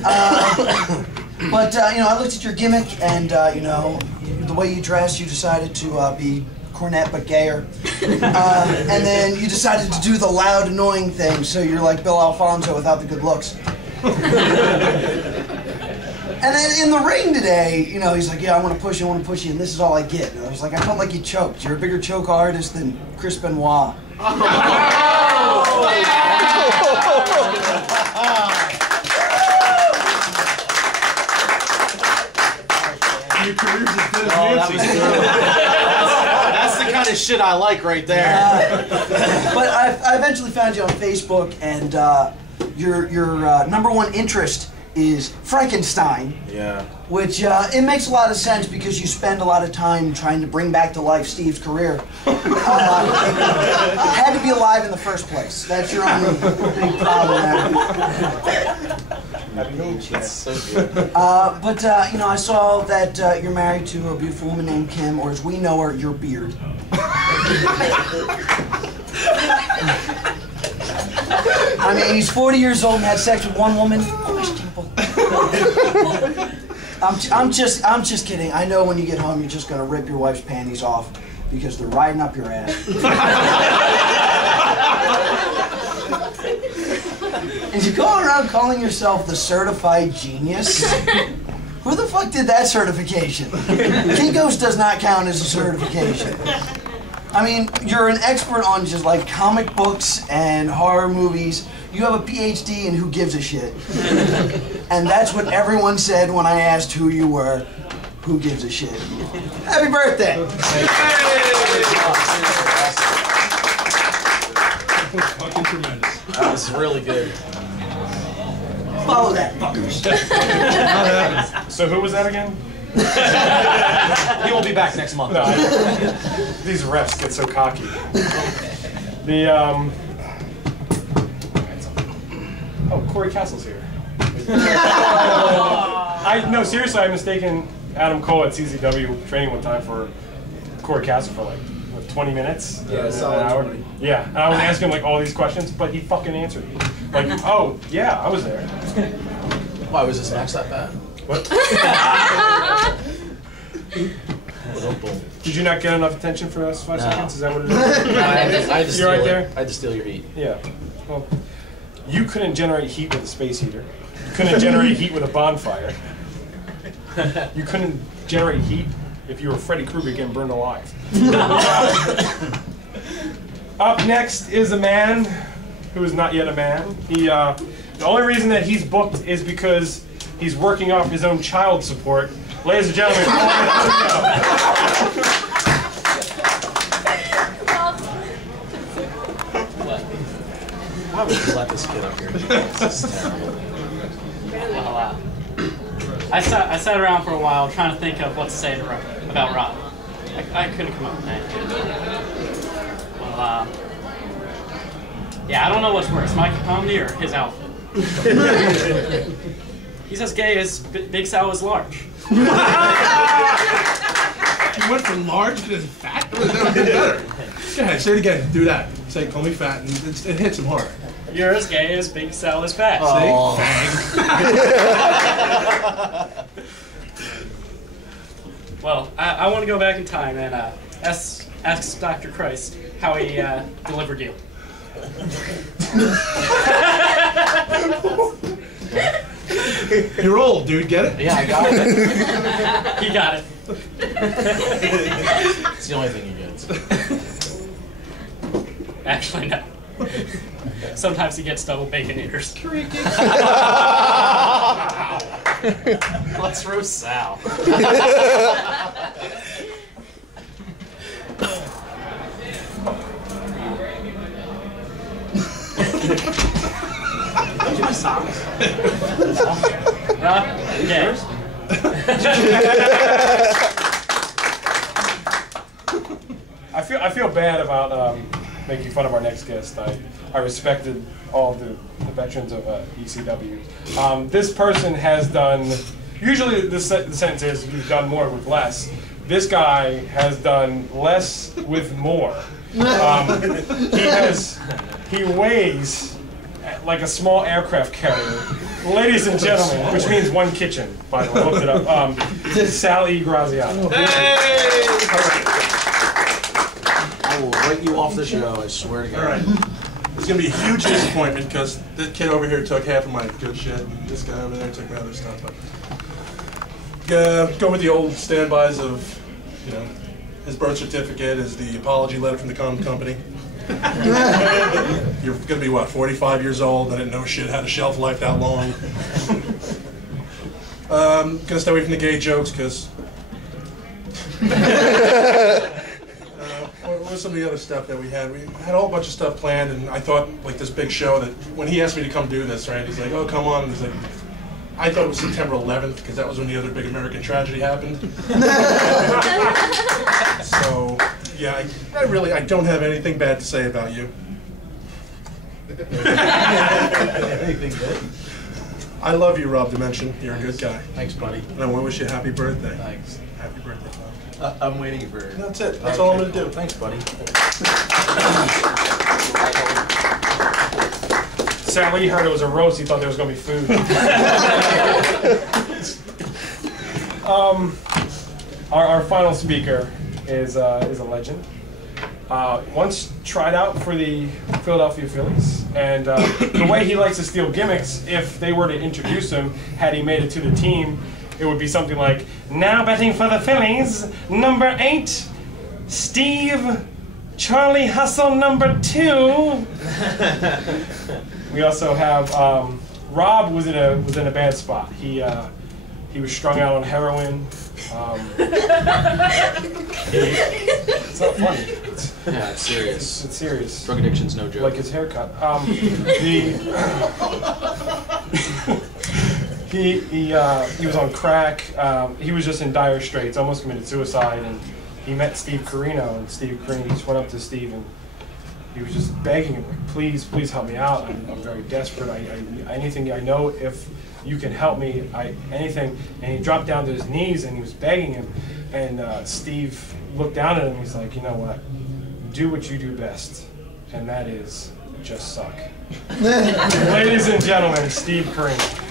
But you know, I looked at your gimmick, and you know, the way you dress, you decided to be cornet but gayer, and then you decided to do the loud, annoying thing. So you're like Bill Alfonso without the good looks. And then in the ring today, you know, he's like, yeah, I want to push you, and this is all I get. And I was like, I felt like you choked. You're a bigger choke artist than Chris Benoit. Your career's as good as Nancy's. That's the kind of shit I like right there. But I eventually found you on Facebook, and your #1 interest is Frankenstein. Yeah. Which it makes a lot of sense because you spend a lot of time trying to bring back to life Steve's career. Had to be alive in the first place. That's your only big problem there. That's so good. But you know, I saw that you're married to a beautiful woman named Kim, or as we know her, your beard. I mean, he's 40 years old and had sex with one woman. Questionable. I'm just kidding. I know when you get home, you're just gonna rip your wife's panties off because they're riding up your ass. And you go around calling yourself the certified genius? Who the fuck did that certification? Kinko's does not count as a certification. I mean, you're an expert on just like comic books and horror movies. You have a PhD in who gives a shit. And that's what everyone said when I asked who you were. Who gives a shit? Happy birthday! Fucking tremendous. That was really good. Follow that, fuckers. So who was that again? He won't be back next month. No, these refs get so cocky. The oh, Corey Castle's here. No, seriously, I mistaken Adam Cole at CZW training one time for Corey Castle for like 20 minutes. Yeah, an hour. 20. Yeah, and I was asking him like all these questions, but he fucking answered me. Like, oh yeah, I was there. Why was this match that bad? What? Did you not get enough attention for those 5 seconds? Is that what it is? I had to You're right there? I had to steal your heat. Yeah. Well, you couldn't generate heat with a space heater. You couldn't generate heat with a bonfire. You couldn't generate heat if you were Freddy Krueger getting burned alive. Up next is a man who is not yet a man. The only reason that he's booked is because he's working off his own child support. Ladies and gentlemen, why would you let this kid up here? This is terrible. Well, I sat around for a while trying to think of what to say about Rob. I couldn't come up with anything. Well, yeah, I don't know what's worse, my comedy or his outfit. He's as gay as Big Sal is large. You went from large to fat? That would be better. Go ahead, say it again. Do that. Say, call me fat, and it hits him hard. You're as gay as Big Sal is fat. Oh. Well, I want to go back in time and ask Dr. Christ how he delivered you. You're old, dude. Get it? Yeah, I got it. He got it. It's the only thing he gets. Actually, no. Sometimes he gets double bacon eaters. Let's roast Sal. Those are my socks. Yeah. I feel bad about making fun of our next guest. I respected all of the veterans of ECW. This person has done. Usually, the sentence is you've done more with less. This guy has done less with more. He weighs like a small aircraft carrier. Ladies and gentlemen, which means one kitchen, by the way, I looked it up. Sal E. Graziano. I will write you off the show, I swear to God. All right. It's going to be a huge disappointment because this kid over here took half of my good shit, and this guy over there took my other stuff. But go with the old standbys of, you know, his birth certificate is the apology letter from the condom company. You're going to be, what, 45 years old? I didn't know shit had a shelf life that long. Going to stay away from the gay jokes because... what was some of the other stuff that we had? We had a whole bunch of stuff planned, and I thought, like, this big show that when he asked me to come do this, right, he's like, oh, come on. And he's like, I thought it was September 11th because that was when the other big American tragedy happened. So, yeah, I don't have anything bad to say about you. Anything good? I love you, Rob Dimension. You're a good guy. Thanks, buddy. And I want to wish you a happy birthday. Thanks. Happy birthday, Bob. I'm waiting for... That's it. That's all I'm going to do. Thanks, buddy. Sally heard it was a roast, he thought there was going to be food. Our final speaker is a legend. Once tried out for the Philadelphia Phillies, and the way he likes to steal gimmicks, if they were to introduce him, had he made it to the team, it would be something like, now batting for the Phillies, number 8, Steve Charlie Hustle number 2. We also have Rob was in a bad spot. He was strung out on heroin. It's not funny. Yeah, it's serious. It's serious. Drug addiction's no joke. Like his haircut. He was on crack. He was just in dire straits, almost committed suicide, and he met Steve Corino, and Steve Corino just went up to Steve and he was just begging him, like, please help me out. I'm very desperate. Anything I know, if you can help me, anything. And he dropped down to his knees and he was begging him. And Steve looked down at him and he's like, you know what? Do what you do best, and that is just suck. Ladies and gentlemen, Steve Corino.